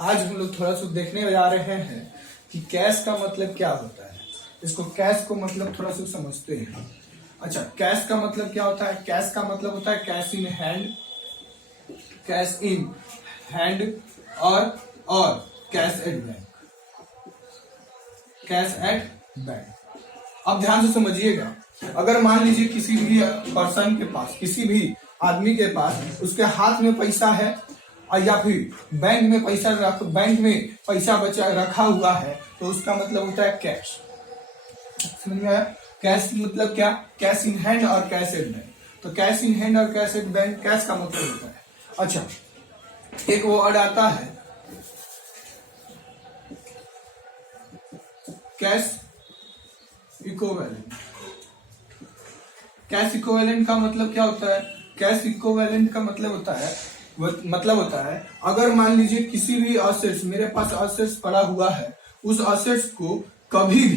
आज हम लोग थोड़ा सा देखने जा रहे हैं कि कैश का मतलब क्या होता है। इसको कैश को मतलब थोड़ा सा समझते हैं। अच्छा, कैश का मतलब क्या होता है? कैश का मतलब होता है cash in hand, cash in hand और cash at bank, cash at bank. अब ध्यान से समझिएगा, अगर मान लीजिए किसी भी पर्सन के पास, किसी भी आदमी के पास उसके हाथ में पैसा है या फिर बैंक में पैसा बचा रखा हुआ है, तो उसका मतलब होता है कैश। समझ में आया? कैश मतलब क्या? कैश इन हैंड और कैश एट बैंक। तो कैश इन हैंड और कैश एट बैंक कैश का मतलब होता है। अच्छा, एक वर्ड आता है कैश इक्विवेलेंट। कैश इक्विवेलेंट का मतलब क्या होता है? कैश इक्विवेलेंट का मतलब होता है अगर मान लीजिए किसी भी असेट्स, मेरे पास असेट्स पड़ा हुआ है, उस असेट्स को कभी भी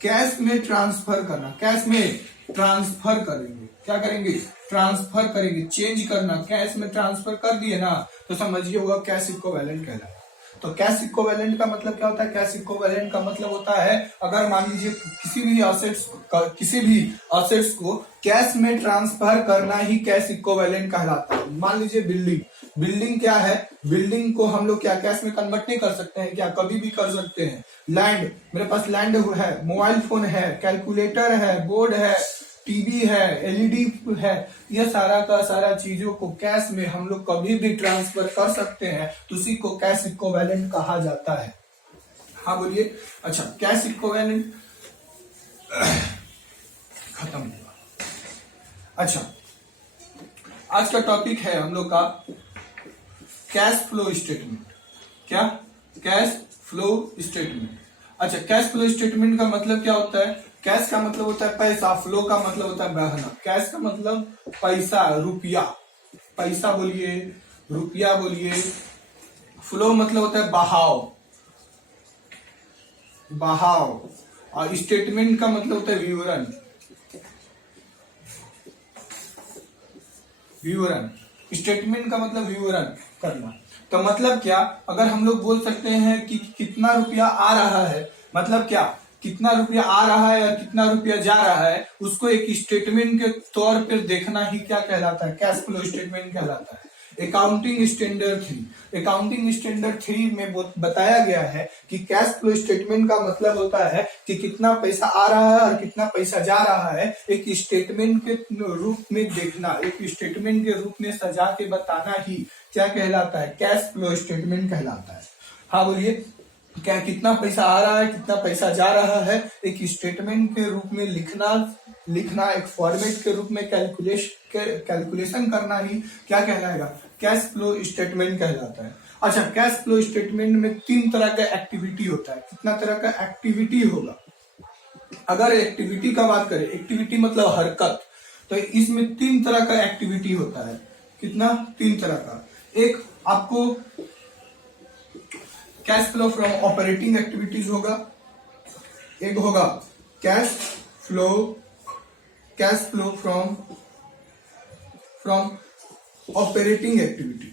कैश में ट्रांसफर करना। कैश में ट्रांसफर करेंगे, क्या करेंगे? ट्रांसफर करेंगे, चेंज करना। कैश में ट्रांसफर कर दिए ना, तो समझिए होगा कैश इक्विवेलेंट कहलाएगा। तो कैश इक्विवेलेंट का मतलब क्या होता है? कैश इक्विवेलेंट का मतलब होता है अगर मान लीजिए किसी भी असेट्स को कैश में ट्रांसफर करना ही कैश इक्विवेलेंट कहलाता है। मान लीजिए बिल्डिंग क्या है? बिल्डिंग को हम लोग क्या कैश में कन्वर्ट नहीं कर सकते हैं क्या? कभी भी कर सकते हैं। लैंड, मेरे पास लैंड है, मोबाइल फोन है, कैलकुलेटर है, बोर्ड है, टीवी है, एलईडी है, ये सारा का सारा चीजों को कैश में हम लोग कभी भी ट्रांसफर कर सकते हैं, तो उसी को कैश इक्विवेलेंट कहा जाता है। हाँ बोलिए। अच्छा, कैश इक्विवेलेंट खत्म हुआ। अच्छा, आज का टॉपिक है हम लोग का कैश फ्लो स्टेटमेंट। क्या? Cash flow statement. अच्छा, कैश फ्लो स्टेटमेंट का मतलब क्या होता है? कैश का मतलब होता है पैसा, फ्लो का मतलब होता है बहना। कैश का मतलब पैसा, रुपया, पैसा बोलिए, रुपया बोलिए। फ्लो मतलब होता है बहाव। और स्टेटमेंट का मतलब होता है विवरण। स्टेटमेंट का मतलब विवरण करना। तो मतलब क्या? अगर हम लोग बोल सकते हैं कि कितना रुपया आ रहा है, मतलब क्या? कितना रुपया आ रहा है और कितना रुपया जा रहा है, उसको एक स्टेटमेंट के तौर पर देखना ही क्या कहलाता है? कैश फ्लो स्टेटमेंट कहलाता है। अकाउंटिंग स्टैंडर्ड 3 में बताया गया है कि कैश फ्लो स्टेटमेंट का मतलब होता है कि कितना पैसा आ रहा है और कितना पैसा जा रहा है, एक स्टेटमेंट के रूप में देखना, एक स्टेटमेंट के रूप में सजा के बताना ही क्या कहलाता है? कैश फ्लो स्टेटमेंट कहलाता है। हाँ बोलिए। क्या? कितना पैसा आ रहा है, कितना पैसा जा रहा है, एक स्टेटमेंट के रूप में लिखना, एक फॉर्मेट के रूप में कैलकुलेशन करना ही क्या कहलाएगा? कैश फ्लो स्टेटमेंट कहलाता है। अच्छा, कैश फ्लो स्टेटमेंट में 3 तरह का एक्टिविटी होता है। कितना तरह का एक्टिविटी होगा? अगर एक्टिविटी का बात करें, एक्टिविटी मतलब हरकत, तो इसमें 3 तरह का एक्टिविटी होता है। कितना? 3 तरह का। एक आपको cash flow from operating activities होगा, एक होगा cash flow from operating activity.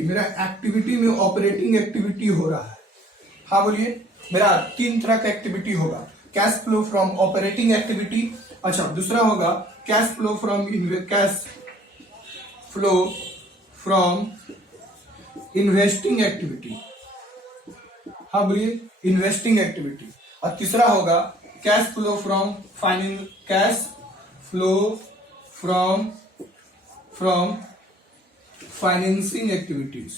मेरा एक्टिविटी में ऑपरेटिंग एक्टिविटी हो रहा है। हाँ बोलिए। मेरा 3 तरह का एक्टिविटी होगा। Cash flow from operating activity. अच्छा, दूसरा होगा cash flow from investing activity. हाँ बोलिए, इन्वेस्टिंग एक्टिविटी। और तीसरा होगा cash flow from financing activities.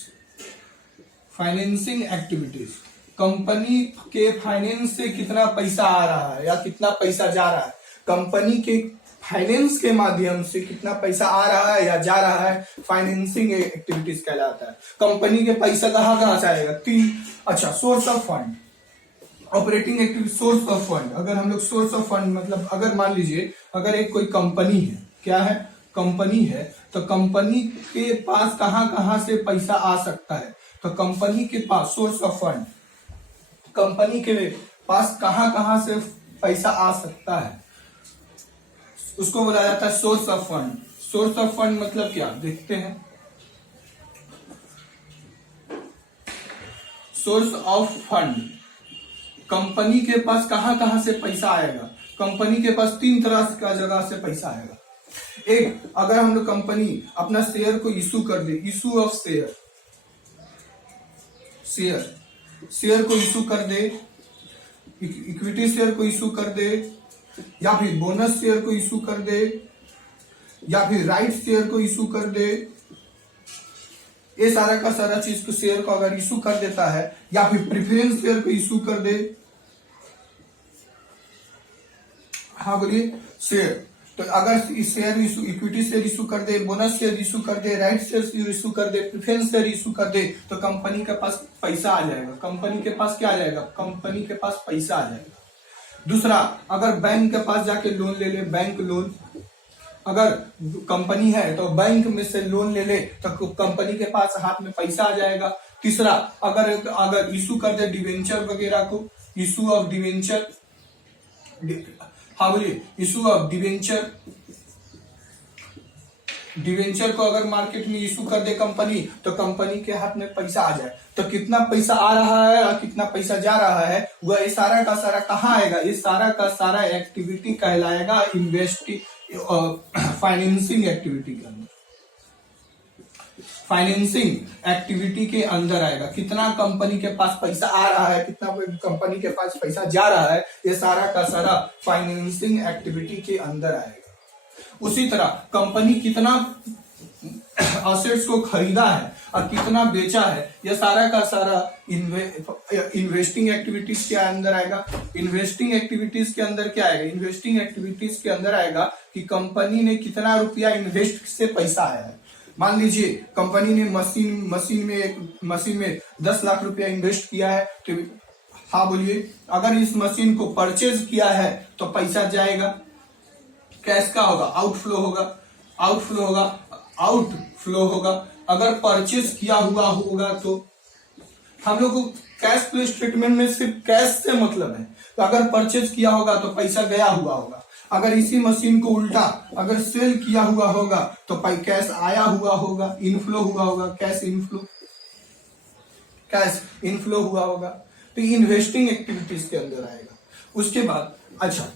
Company के फाइनेंस से कितना पैसा आ रहा है या कितना पैसा जा रहा है, कंपनी के फाइनेंस के माध्यम से कितना पैसा आ रहा है या जा रहा है, फाइनेंसिंग एक्टिविटीज कहलाता है। कंपनी के पैसा कहाँ से आएगा? 3। अच्छा, source of fund, operating activity, source of fund. अगर हम लोग सोर्स ऑफ फंड मतलब अगर मान लीजिए अगर एक कोई कंपनी है, क्या है? कंपनी है, तो कंपनी के पास कहाँ से पैसा आ सकता है? तो कंपनी के पास सोर्स ऑफ फंड, कंपनी के पास कहाँ से पैसा आ सकता है? उसको बोला जाता है source of fund. Source of fund मतलब क्या, देखते हैं। सोर्स ऑफ फंड, कंपनी के पास कहां कहां से पैसा आएगा। कंपनी के पास तीन तरह का जगह से पैसा आएगा। एक, अगर हम लोग कंपनी अपना शेयर को इशू कर दे, इशू ऑफ शेयर, शेयर को इशू कर दे, इक्विटी शेयर को इशू कर दे, या फिर बोनस शेयर को इशू कर दे, या फिर राइट शेयर को इशू कर दे, ये सारा का सारा चीज को शेयर को अगर इशू कर देता है, या फिर प्रेफरेंस शेयर को इशू कर दे, हाँ बोलिए, शेयर। तो अगर इस share issue, equity share issue कर दे, बोनस शेयर इशू कर दे, राइट शेयर इशू कर दे, प्रेफरेंस शेयर इशू कर दे, तो कंपनी के पास पैसा आ जाएगा। कंपनी के पास क्या आ जाएगा, कंपनी के पास पैसा आ जाएगा। दूसरा, अगर बैंक के पास जाके लोन ले ले, बैंक लोन, अगर कंपनी है तो बैंक में से लोन ले ले तो कंपनी के पास हाथ में पैसा आ जाएगा। तीसरा, अगर इशू कर दे डिवेंचर वगैरह को, इशू ऑफ डिवेंचर, हाँ बोलिए, इशू ऑफ डिवेंचर, डिवेंचर को अगर मार्केट में इशू कर दे कंपनी, तो कंपनी के हाथ में पैसा आ जाए। तो कितना पैसा आ रहा है और कितना पैसा जा रहा है, वह ये सारा का सारा कहाँ आएगा, ये सारा का सारा एक्टिविटी कहलाएगा फाइनेंसिंग एक्टिविटी के अंदर। फाइनेंसिंग एक्टिविटी के अंदर आएगा। कितना कंपनी के पास पैसा आ रहा है, कितना कंपनी के पास पैसा जा रहा है, ये सारा का सारा फाइनेंसिंग एक्टिविटी के अंदर आएगा। उसी तरह कंपनी कितना असेट्स को खरीदा है और कितना बेचा है, यह सारा का सारा इन्वेस्टिंग एक्टिविटीज के अंदर आएगा। इन्वेस्टिंग एक्टिविटीज के अंदर क्या आएगा, इन्वेस्टिंग एक्टिविटीज के अंदर आएगा कि कंपनी ने कितना रुपया इन्वेस्ट से पैसा आया है। मान लीजिए कंपनी ने मशीन में 10 लाख रुपया इन्वेस्ट किया है, तो हाँ बोलिए, अगर इस मशीन को परचेज किया है तो पैसा जाएगा, कैश का होगा, आउटफ्लो होगा। अगर परचेज किया हुआ होगा तो हम लोग को कैश फ्लो स्टेटमेंट में सिर्फ कैश से मतलब है। तो अगर परचेज किया होगा तो पैसा गया हुआ होगा। अगर इसी मशीन को उल्टा अगर सेल किया हुआ होगा तो कैश आया हुआ होगा, इनफ्लो हुआ होगा, कैश इनफ्लो हुआ होगा। तो इन्वेस्टिंग एक्टिविटीज के अंदर आएगा। उसके बाद अच्छा,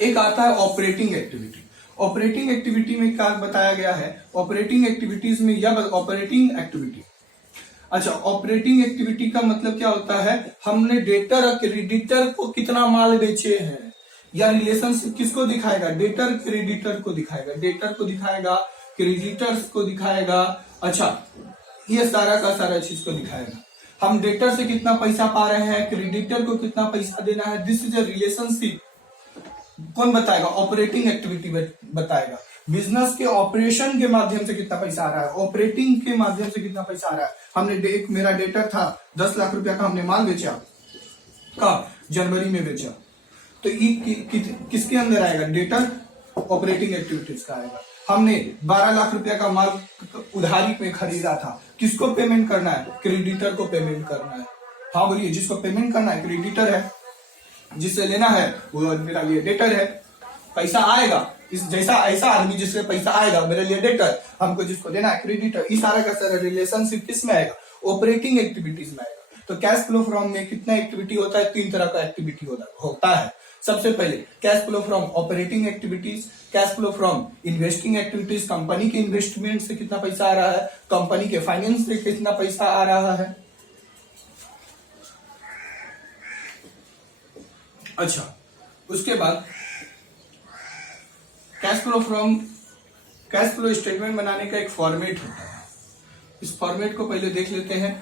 एक आता है ऑपरेटिंग एक्टिविटी। ऑपरेटिंग एक्टिविटी में क्या बताया गया है, ऑपरेटिंग एक्टिविटीज में यह ऑपरेटिंग एक्टिविटी, अच्छा, ऑपरेटिंग एक्टिविटी का मतलब क्या होता है, हमने डेटर और क्रेडिटर को कितना माल बेचे हैं, या रिलेशनशिप किसको दिखाएगा, डेटर क्रेडिटर को दिखाएगा, डेटर को दिखाएगा, क्रेडिटर्स को दिखाएगा। अच्छा, ये सारा का सारा चीज को दिखाएगा। हम डेटर से कितना पैसा पा रहे हैं, क्रेडिटर को कितना पैसा देना है, दिस इज अ रिलेशनशिप। कौन बताएगा, ऑपरेटिंग एक्टिविटी बताएगा। बिजनेस के ऑपरेशन के माध्यम से कितना पैसा आ रहा है, ऑपरेटिंग के माध्यम से कितना पैसा आ रहा है। हमने एक मेरा डेटर था 10 लाख रुपया का, हमने माल बेचा, कब, जनवरी में बेचा, तो किसके अंदर आएगा, डेटर ऑपरेटिंग एक्टिविटीज का आएगा। हमने 12 लाख रुपया का माल उधारी में खरीदा था, किसको पेमेंट करना है, क्रेडिटर को पेमेंट करना है। हाँ बोलिए, जिसको पेमेंट करना है क्रेडिटर है, जिससे लेना है वो मेरा लिए डेटर है। पैसा आएगा, इस जैसा ऐसा आदमी जिससे पैसा आएगा मेरे लिए डेटर, हमको जिसको देना है क्रेडिटर। इस सारा का सारा रिलेशनशिप किस में आएगा, ऑपरेटिंग एक्टिविटीज में आएगा। तो कैश फ्लो फ्रॉम में कितना एक्टिविटी होता है, 3 तरह का एक्टिविटी होता है। सबसे पहले cash flow from operating activities, cash flow from investing activities, company के इन्वेस्टमेंट से कितना पैसा आ रहा है, कंपनी के फाइनेंस से कितना पैसा आ रहा है। अच्छा, उसके बाद कैश फ्लो स्टेटमेंट बनाने का एक फॉर्मेट होता है। इस फॉर्मेट को पहले देख लेते हैं।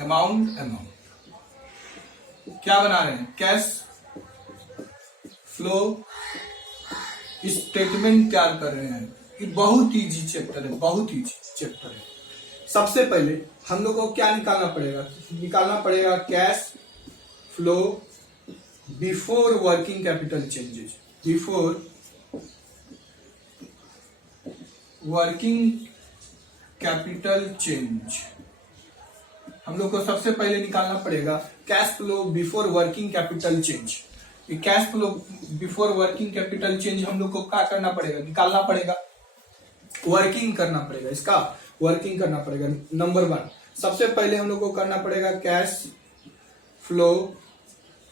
अमाउंट क्या बना रहे हैं, कैश फ्लो स्टेटमेंट तैयार कर रहे हैं। ये बहुत इजी चैप्टर है, बहुत इजी चैप्टर है। सबसे पहले हम लोग को क्या निकालना पड़ेगा, cash flow before working capital changes, before working capital change. हम लोग को सबसे पहले निकालना पड़ेगा cash flow before working capital change. ये cash flow before working capital change हम लोग को क्या करना पड़ेगा, निकालना पड़ेगा, वर्किंग करना पड़ेगा, इसका वर्किंग करना पड़ेगा। नंबर 1 सबसे पहले हम लोग को करना पड़ेगा cash flow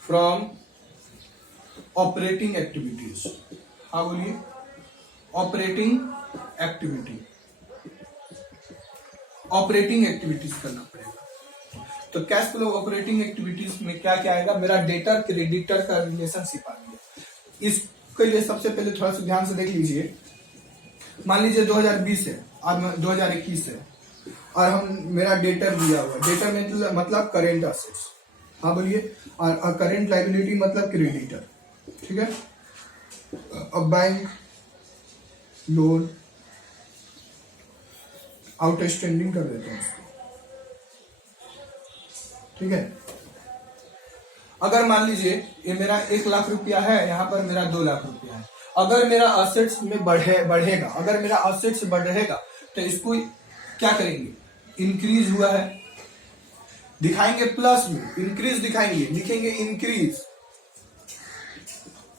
from operating activities. हाँ बोलिए, ऑपरेटिंग एक्टिविटी, ऑपरेटिंग एक्टिविटीज करना पड़ेगा। तो कैश फ्लो ऑपरेटिंग एक्टिविटीज में क्या क्या आएगा, मेरा डेटर क्रेडिटर का रिलेशनशिप आ गया। इसके लिए सबसे पहले थोड़ा सा ध्यान से देख लीजिए। मान लीजिए 2020 है, आज 2021 है और हम मेरा डेटर दिया हुआ, डेटर में मतलब करेंट असेट्स। हाँ बोलिए, और करेंट लाइबिलिटी मतलब क्रेडिटर, ठीक है। अब बैंक लोन आउटस्टैंडिंग कर देते हैं उसको, ठीक है। अगर मान लीजिए ये मेरा 1 लाख रुपया है, यहाँ पर मेरा 2 लाख रुपया है। अगर मेरा असेट्स में बढ़ेगा, अगर मेरा असेट्स बढ़ेगा तो इसको क्या करेंगे, इंक्रीज हुआ है दिखाएंगे, प्लस में इंक्रीज दिखाएंगे, लिखेंगे इंक्रीज।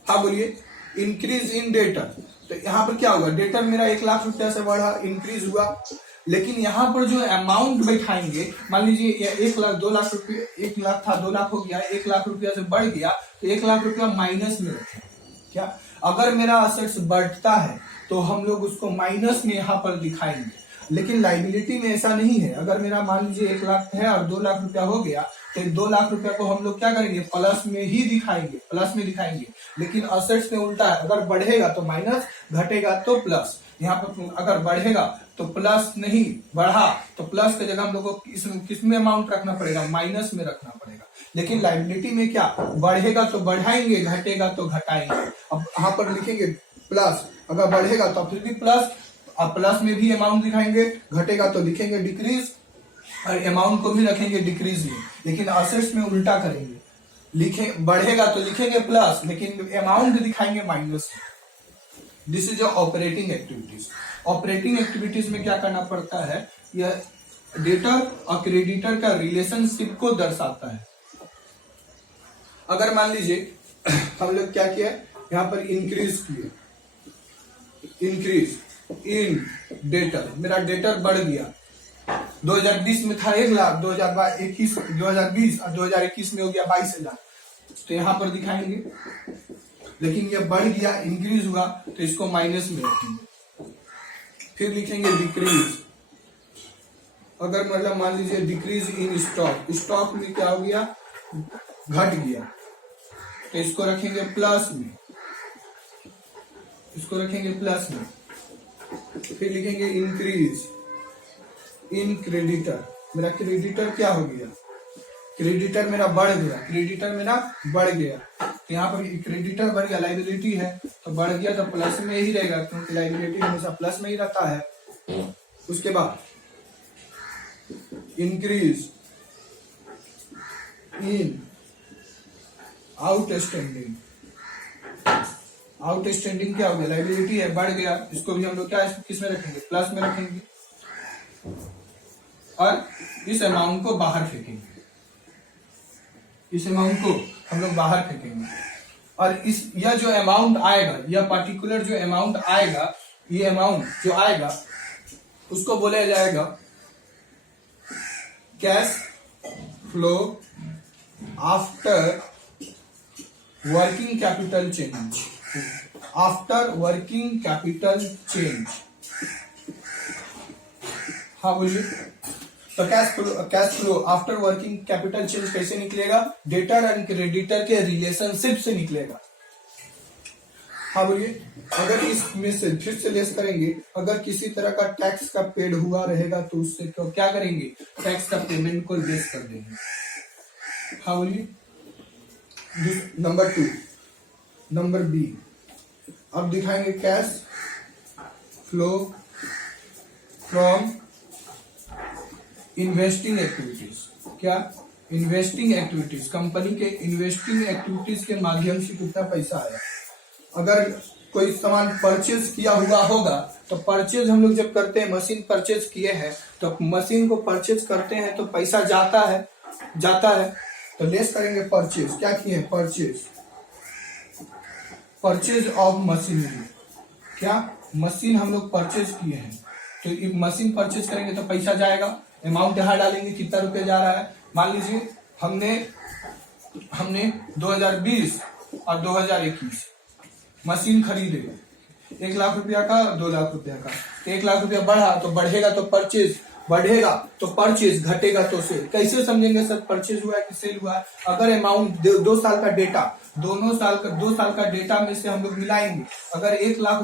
हाँ बोलिए, इंक्रीज इन डेटर। तो यहाँ पर क्या होगा, डेटर मेरा 1 लाख रुपया से बढ़ा, इंक्रीज हुआ, लेकिन यहाँ पर जो अमाउंट बैठाएंगे, मान लीजिए ये 1 लाख 2 लाख रुपये, 1 लाख था 2 लाख हो गया, 1 लाख रुपया से बढ़ गया तो 1 लाख रुपया माइनस में रखें। क्या, अगर मेरा असेट्स बढ़ता है तो हम लोग उसको माइनस में यहाँ पर दिखाएंगे, लेकिन लाइबिलिटी में ऐसा नहीं है। अगर मेरा मान लीजिए 1 लाख है और 2 लाख रुपया हो गया तो 2 लाख रुपया को हम लोग क्या करेंगे, प्लस में ही दिखाएंगे, प्लस में दिखाएंगे। लेकिन असेट्स में उल्टा है, अगर बढ़ेगा तो माइनस, घटेगा तो प्लस। यहाँ पर अगर बढ़ेगा तो प्लस नहीं, बढ़ा तो प्लस की जगह हम लोग को किस में अमाउंट रखना पड़ेगा, माइनस में रखना पड़ेगा। लेकिन लाइबिलिटी में क्या, बढ़ेगा तो बढ़ाएंगे, घटेगा तो घटाएंगे। अब यहाँ पर लिखेंगे प्लस, अगर बढ़ेगा तो फिर भी प्लस, अब प्लस में भी अमाउंट दिखाएंगे, घटेगा तो लिखेंगे डिक्रीज और अमाउंट को भी रखेंगे डिक्रीज में। लेकिन असेट्स में उल्टा करेंगे, लिखे बढ़ेगा तो लिखेंगे प्लस, लेकिन अमाउंट दिखाएंगे minus. This is operating activities. Operating activities में क्या करना पड़ता है, यह डेटर और क्रेडिटर का रिलेशनशिप को दर्शाता है। अगर मान लीजिए हम लोग क्या किया, यहाँ पर इंक्रीज किए, इंक्रीज इन डेटर, मेरा डेटर बढ़ गया। 2020 में था 1 लाख, 2020 और 2021 में हो गया 22,000, तो यहाँ पर दिखाएंगे। लेकिन ये बढ़ गया, इंक्रीज हुआ, तो इसको माइनस में रखेंगे। फिर लिखेंगे डिक्रीज। अगर मतलब मान लीजिए डिक्रीज इन स्टॉक, स्टॉक में क्या हो गया, घट गया, तो इसको रखेंगे प्लस में, इसको रखेंगे प्लस में। फिर लिखेंगे इंक्रीज इन क्रेडिटर, मेरा क्रेडिटर क्या हो गया, क्रेडिटर मेरा बढ़ गया, क्रेडिटर मेरा बढ़ गया, तो यहाँ पर क्रेडिटर बढ़ गया, लाइबिलिटी है तो बढ़ गया तो प्लस में ही रहेगा, क्योंकि लाइबिलिटी हमेशा प्लस में ही रहता है। उसके बाद इंक्रीज इन आउटस्टैंडिंग, आउटस्टैंडिंग क्या हो गया, लाइबिलिटी है, बढ़ गया, इसको भी हम लोग क्या किस में रखेंगे, प्लस में रखेंगे और इस अमाउंट को बाहर फेंकेंगे, इस अमाउंट को हम लोग बाहर फेंकेंगे। और इस यह जो अमाउंट आएगा, यह पर्टिकुलर जो अमाउंट आएगा, ये अमाउंट जो आएगा उसको बोला जाएगा cash flow after working capital change, after working capital change. हाँ बोलिए, तो cash flow after working capital change कैसे निकलेगा, डेटर एंड क्रेडिटर के रिलेशनशिप से निकलेगा। हाँ बोलिए, अगर इसमें से फिर से लेस करेंगे, अगर किसी तरह का टैक्स का पेड हुआ रहेगा तो उससे तो क्या करेंगे, टैक्स का पेमेंट को लेस कर देंगे। हाँ बोलिए, नंबर 2, नंबर बी, अब दिखाएंगे cash flow from investing activities. क्या, इन्वेस्टिंग एक्टिविटीज, कंपनी के इन्वेस्टिंग एक्टिविटीज के माध्यम से कितना पैसा आया। अगर कोई सामान परचेज किया हुआ होगा, तो परचेज हम लोग जब करते हैं, मशीन परचेज किए हैं, तो मशीन को परचेज करते हैं तो पैसा जाता है, तो लेस करेंगे परचेज। क्या किए हैं? Purchase of machinery. क्या? मशीन हम लोग परचेज किए हैं, तो मशीन परचेज करेंगे तो पैसा जाएगा। अमाउंट यहां डालेंगे, कितना रुपया जा रहा है। मान लीजिए हमने 2020 और 2021 मशीन खरीदे 1 लाख रुपया का, 2 लाख रुपया का। 1 लाख रुपया बढ़ा तो बढ़ेगा तो परचेज, बढ़ेगा तो परचेज, घटेगा तो सेल। कैसे समझेंगे सर परचेज हुआ है कि सेल हुआ है? अगर अमाउंट 2 साल का डेटा, 2 साल का डेटा में से हम लोग मिलाएंगे। अगर 1 लाख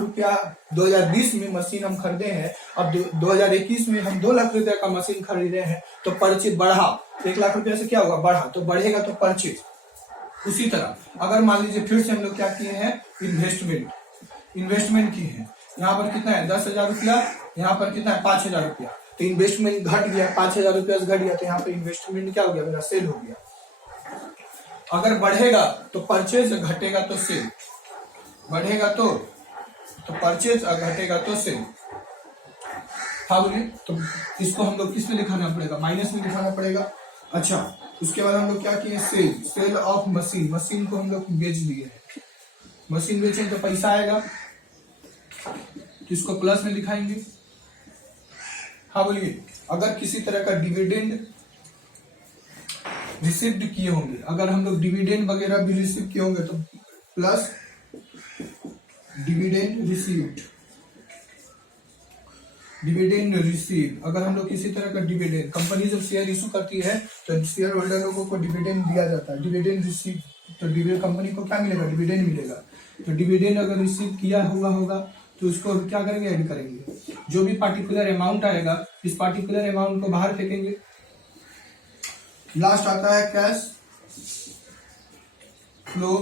रुपया 2020 में मशीन हम खरीदे हैं, अब 2021 में हम 2 लाख रुपया का मशीन खरीदे हैं, तो परचेज बढ़ा। 1 लाख रुपया से क्या होगा? बढ़ा, तो बढ़ेगा तो परचेज। उसी तरह अगर मान लीजिए फिर से हम लोग क्या किए हैं? इन्वेस्टमेंट किए हैं। यहाँ पर कितना है? 10,000 रुपया, यहाँ पर कितना है? 5,000 रुपया। तो इन्वेस्टमेंट घट गया, 5,000 रुपया से घट गया, तो यहाँ पर इन्वेस्टमेंट क्या हो गया? मेरा सेल हो गया। अगर बढ़ेगा तो परचेज, घटेगा तो सेल। बढ़ेगा तो परचेज और घटेगा तो सेल। हाँ बोलिए। तो इसको हम लोग किस में लिखाना पड़ेगा? माइनस में लिखाना पड़ेगा। अच्छा, उसके बाद हम लोग क्या किए? Cell of machine. मशीन को हम लोग बेच दिए हैं, मशीन बेचें तो पैसा आएगा, तो इसको प्लस में दिखाएंगे। हाँ बोलिए। अगर किसी तरह का डिविडेंड रिसीव्ड किए होंगे, अगर हम लोग डिविडेंड वगैरह भी रिसीव किए होंगे तो plus dividend received. Dividend receive, अगर हम लोग किसी तरह का डिविडेंड, कंपनी जब शेयर इशू करती है तो शेयर होल्डर लोगों को डिविडेंड दिया जाता है। डिविडेंड रिसीव, तो डिविडेंड कंपनी को क्या मिलेगा? डिविडेंड मिलेगा। तो डिविडेंड अगर रिसीव किया हुआ होगा तो उसको क्या करेंगे? ऐड करेंगे। जो भी पार्टिकुलर अमाउंट आएगा, इस पार्टिकुलर अमाउंट को बाहर फेंकेंगे। लास्ट आता है cash flow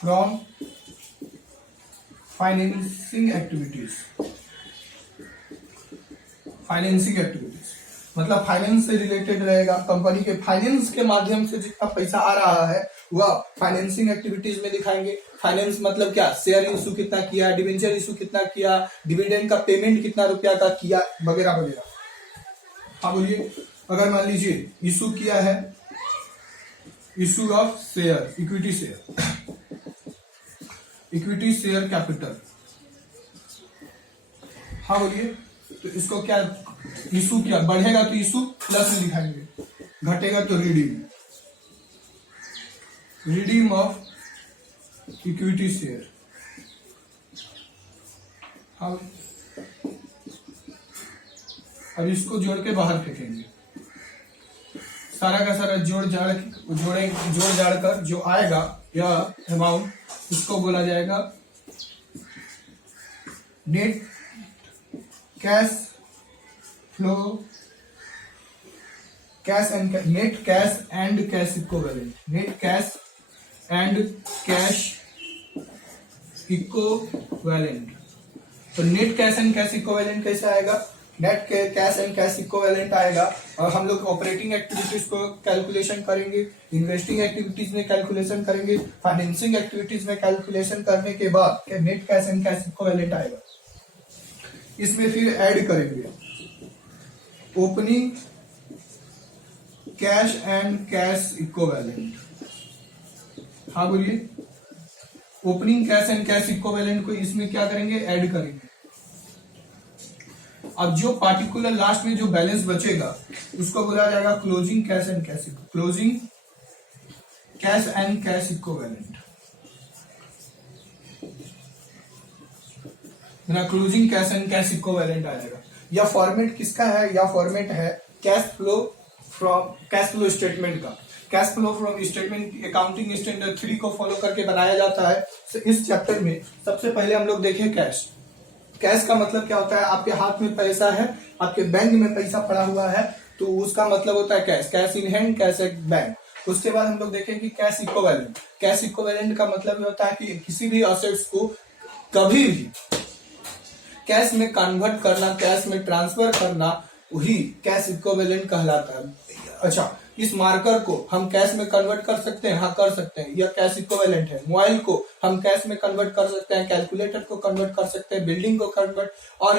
from financing activities. मतलब फाइनेंस से रिलेटेड रहेगा। कंपनी के फाइनेंस के माध्यम से जितना पैसा आ रहा है वह फाइनेंसिंग एक्टिविटीज में दिखाएंगे। फाइनेंस मतलब क्या? शेयर इशू कितना किया, डिवेंचर इशू कितना किया, डिविडेंड का पेमेंट कितना रुपया का किया, वगैरह वगैरह। हाँ बोलिए। अगर मान लीजिए इशू किया है, issue of share, equity share capital. हाँ बोलिए। तो इसको क्या इशू किया? बढ़ेगा तो इशू प्लस में दिखाएंगे, घटेगा तो रिडीम ऑफ इक्विटी शेयर। हाँ, और इसको जोड़ के बाहर फेंकेंगे। सारा का सारा जोड़ जाड़ कर जो आएगा यह अमाउंट, इसको बोला जाएगा net cash flow, net cash and cash equivalent. Net cash and cash equivalent. तो net cash and cash equivalent कैसे आएगा? Net cash and cash equivalent आएगा, और हम लोग ऑपरेटिंग एक्टिविटीज को कैलकुलेशन करेंगे, इन्वेस्टिंग एक्टिविटीज में कैलकुलेशन करेंगे, फाइनेंसिंग एक्टिविटीज में कैलकुलेशन करने के बाद net cash and cash equivalent आएगा। इसमें फिर ऐड करेंगे opening cash and cash equivalent. हाँ बोलिए। Opening cash and cash equivalent को इसमें क्या करेंगे? ऐड करेंगे। अब जो पार्टिकुलर लास्ट में जो बैलेंस बचेगा उसको बोला जाएगा closing cash and cash equivalent. मेरा closing cash and cash equivalent आएगा। यह फॉर्मेट किसका है? यह फॉर्मेट है कैश फ्लो स्टेटमेंट का। Cash flow from statement accounting standard 3 को फॉलो करके बनाया जाता है। इस चैप्टर में सबसे पहले हम लोग देखें कैश। कैश का मतलब क्या होता है? आपके हाथ में पैसा है, आपके बैंक में पैसा पड़ा हुआ है, तो उसका मतलब होता है cash. Cash in hand, cash at bank. उसके बाद हम लोग देखें कि कैश इक्विवेलेंट। कैश इक्विवेलेंट का मतलब होता है कि किसी भी असेट्स को कभी भी कैश में कन्वर्ट करना, कैश में ट्रांसफर करना, वही कैश इक्विवेलेंट कहलाता है। अच्छा, इस मार्कर को हम कैश में कन्वर्ट कर सकते हैं, हाँ कर सकते हैं, यह कैश इक्विवेलेंट है। मोबाइल को हम कैश में कन्वर्ट कर सकते हैं, कैलकुलेटर को कन्वर्ट कर सकते हैं, बिल्डिंग को कन्वर्ट, और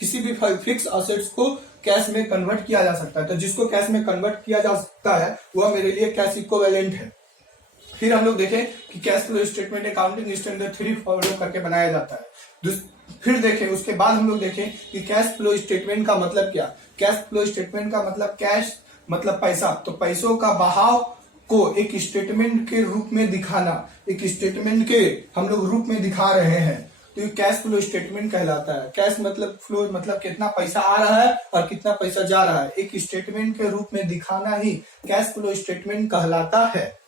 किसी भी फिक्स असेट्स को कैश में कन्वर्ट किया जा सकता है। तो जिसको कैश में कन्वर्ट किया जा सकता है वह मेरे लिए कैश इक्विवेलेंट है। फिर हम लोग देखें कि cash flow statement accounting standard 3 follow करके बनाया जाता है। फिर देखें, उसके बाद हम लोग देखें कि कैश फ्लो स्टेटमेंट का मतलब क्या। कैश फ्लो स्टेटमेंट का मतलब कैश मतलब पैसा, तो पैसों का बहाव को एक स्टेटमेंट के रूप में दिखाना, एक स्टेटमेंट के हम लोग रूप में दिखा रहे हैं, तो ये कैश फ्लो स्टेटमेंट कहलाता है। कैश मतलब फ्लो मतलब कितना पैसा आ रहा है और कितना पैसा जा रहा है, एक स्टेटमेंट के रूप में दिखाना ही कैश फ्लो स्टेटमेंट कहलाता है,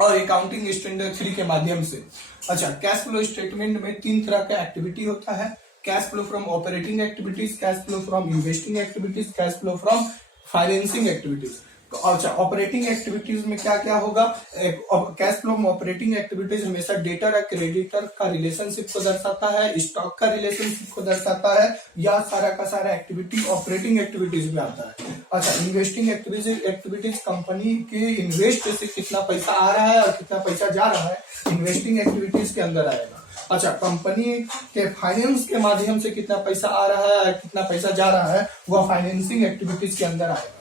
और अकाउंटिंग स्टैंडर्ड 3 के माध्यम से। अच्छा, कैश फ्लो स्टेटमेंट में 3 तरह का एक्टिविटी होता है। Cash flow from operating activities, cash flow from investing activities, cash flow from financing activities. तो अच्छा, ऑपरेटिंग एक्टिविटीज में क्या क्या होगा। कैश फ्लो में ऑपरेटिंग एक्टिविटीज हमेशा डेटर और क्रेडिटर का रिलेशनशिप को दर्शाता है, स्टॉक का रिलेशनशिप को दर्शाता है, या सारा का सारा एक्टिविटी ऑपरेटिंग एक्टिविटीज में आता है। अच्छा, इन्वेस्टिंग एक्टिविटीज कंपनी के इन्वेस्ट से कितना पैसा आ रहा है और कितना पैसा जा रहा है, इन्वेस्टिंग एक्टिविटीज के अंदर आएगा। अच्छा, कंपनी के फाइनेंस के माध्यम से कितना पैसा आ रहा है, कितना पैसा जा रहा है, वह फाइनेंसिंग एक्टिविटीज के अंदर आएगा।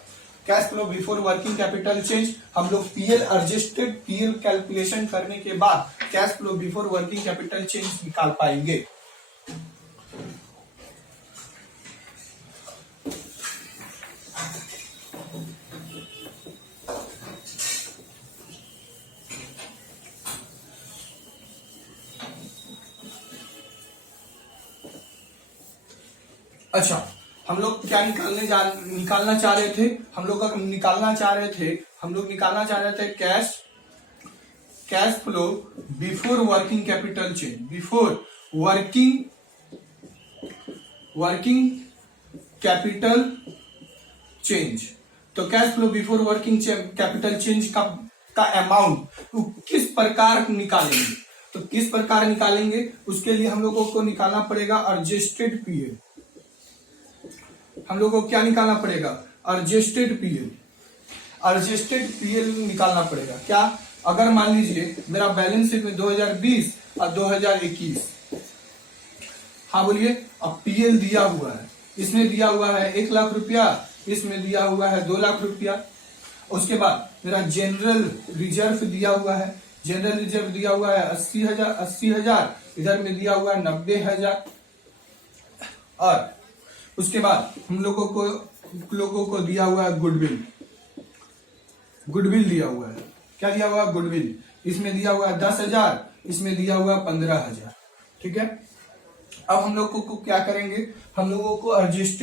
Cash flow before working capital change, हम लोग पीएल एडजस्टेड पीएल कैलकुलेशन करने के बाद cash flow before working capital change निकाल पाएंगे। अच्छा, हम लोग क्या निकालना चाह रहे थे, हम लोग निकालना चाह रहे थे cash flow before working capital change, before working capital change. तो cash flow before working capital change का अमाउंट किस प्रकार निकालेंगे, तो किस प्रकार निकालेंगे, उसके लिए हम लोगों को निकालना पड़ेगा एडजस्टेड पीएल। हम लोग को क्या निकालना पड़ेगा, एडजस्टेड पीएल। एडजस्टेड पीएल निकालना पड़ेगा। क्या, अगर मान लीजिए मेरा बैलेंस शीट में 2020 और 2021, हाँ बोलिए, अब पीएल दिया हुआ है, इसमें दिया हुआ है 1 लाख रुपया, इसमें दिया हुआ है 2 लाख रुपया। उसके बाद मेरा जनरल रिजर्व दिया हुआ है, जनरल रिजर्व दिया हुआ है 80,000, इधर में दिया हुआ है 90,000। और उसके बाद हम लोगों को दिया हुआ है गुडविल दिया हुआ है। क्या दिया हुआ है, गुडविल। इसमें दिया हुआ है 10,000, इसमें दिया हुआ है 15,000। ठीक है, अब हम लोगों को क्या करेंगे, हम लोगों को एडजस्ट